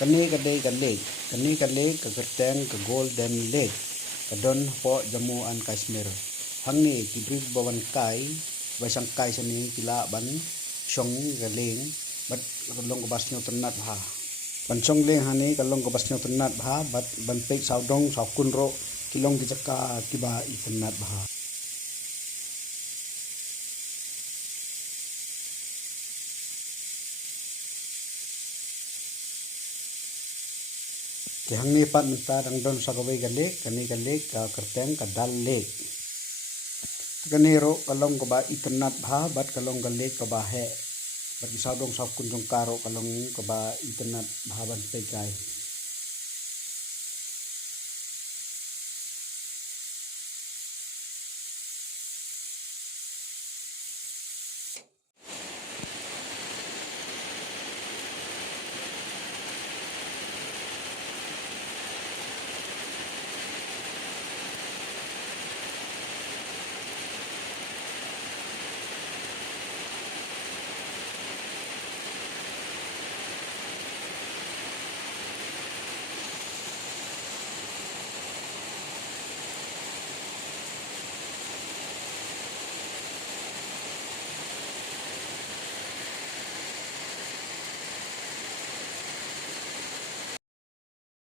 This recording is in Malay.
กันนี้กันเดกันเลกกันนี้กันเลกกับกระแตงกับโกลเด้นเลกกระดอนเพาะจมูอันคาสเมรทั้งนี้ที่บริบวันไก่ไว้สังไก่ชนิดกีฬาบันชงกะเลงบัดลงกับบาสเนตนัดบาบันชงเลงฮันนี้กะลงกับบาสเนตนัดบาบัดบันเปกสาวดงสาวกุนโรกิลงกิจกากิบาอีตนัดบาke hang ni pat menta dang don sakawai galek kani galek ka kerteng ka dal lek kani ro kalong ko ba itnat bha bat kalong galek ko ba he bat sadong sa kun jong karo kalong ko ba itnat bha ban pe kai